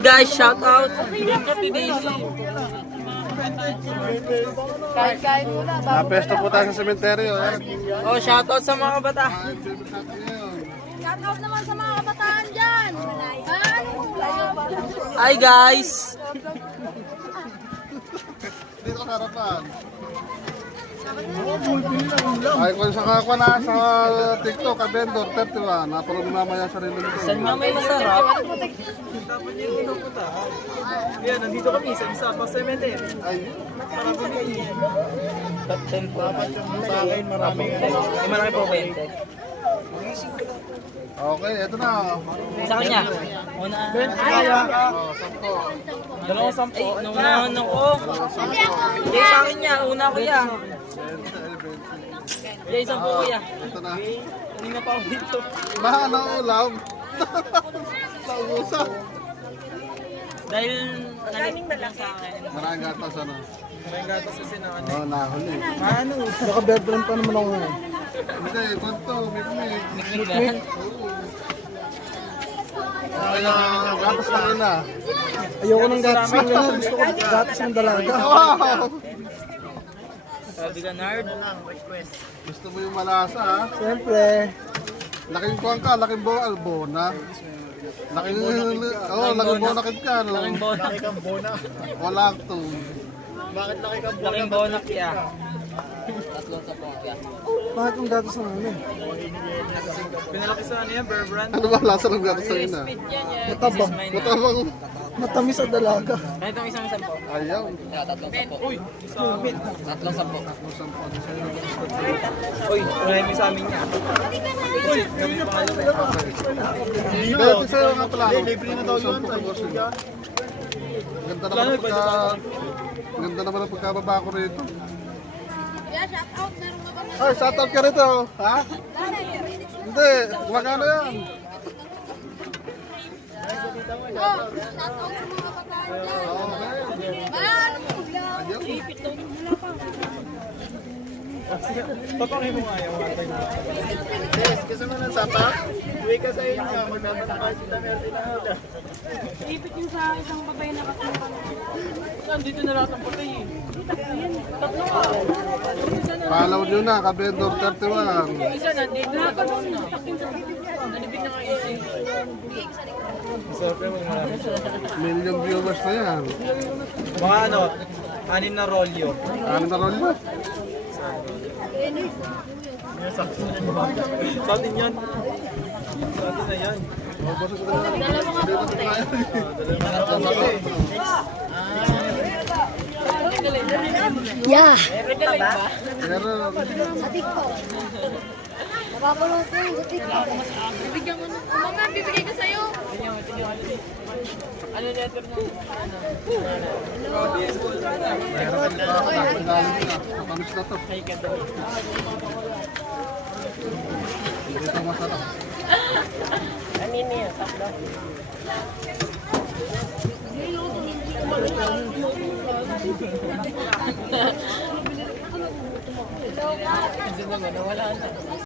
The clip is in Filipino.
Guys, shout out. Kain muna. Napesto po tayo sa sementeryo. Oh, shout out sa mga bata. Shout out naman sa mga kabataan dyan. Hi guys. Dito sa harapan. Ay, kung sa kakwa na sa TikTok, Kabendor 31. Napanood mo mamaya sa rin nito. Saan nga may masarap? Yan, nandito kami sa isa pa cemetery. Ay, Top 10 po. sa akin marami. Marami po 20. Okay, eto na. Sa kanya. Una. Oh, 10. Dalawang 10. Naunahan ako. Jay, sa akin niya. Una ko yan. Jay, 10 ko yan. Ito na. Kanina pa ako dito. Mahal ang ulam. Naubusan. Dahil nalip lang sa akin. Maraming gatas ano. May gatas kasi na ano. Oo, nahuli. Ano? Naka-bedroom pa naman ako. Hindi, kwanto, may Mikmik lang. Ay, gatas na ina. Ayoko ng gatas ng ano. Gusto ko gatas ng dalaga. Wow! Sabi ka, nerd. Gusto mo yung malasa ha? Siyempre. Laking kuwan ka, laking bona. Laking bonakit ka, no? Laking bonak. Wala to. Laking bonak ya. Tatlong 10 kaya. Bakit ang gatas ng ano? Pinalaki sa ano yan, Bear Brand. Ano ba lasa ng gatas na ina? Matabang. Matabang. Matamis sa dalaga. Kahit ang isang 10. Ayaw. Kaya tatlong 10. Uy, sa amin. Tatlong 10. Uy, unahin mo sa amin niya. Uy, kami pa kayo. Dito sa'yo nga pala. Libre na daw yun. Ganda naman ang pagkababa ko rito. Yeah, shout out. Meron ka ba? Ay, shout out ka rito. Ha? Hindi, magkano yan? Oh, shout out sa mga kabataan dyan. Ano mo lang? Papakay mo nga yung mga tayo. Yes, kasi mo ng sapak. Uwi ka sa inyo. Magpapakasin si Tamel din na ako. Ipit yung sa isang babae na kasama. Saan dito na lahat ang patay eh? Tatlo ka. Follow nyo na, Kabendor 31. Isa nandito na. Nalibig na nga isa. Siyempre, may marami. Million viewers na yan. Mga ano, 6 na rolyo. Ano na ron ba? Sa atin yan. Sa atin na yan. Yeah. Pero, Sa TikTok. Napapanood ko yun sa TikTok. Bibigyan mo na. Mama, bibigay ko sa'yo. Ano letter mo? meron ka pa ako galing na. Matamis na to. Dito masarap. Kanina yan, tatlo. Kasi naman, nawala na.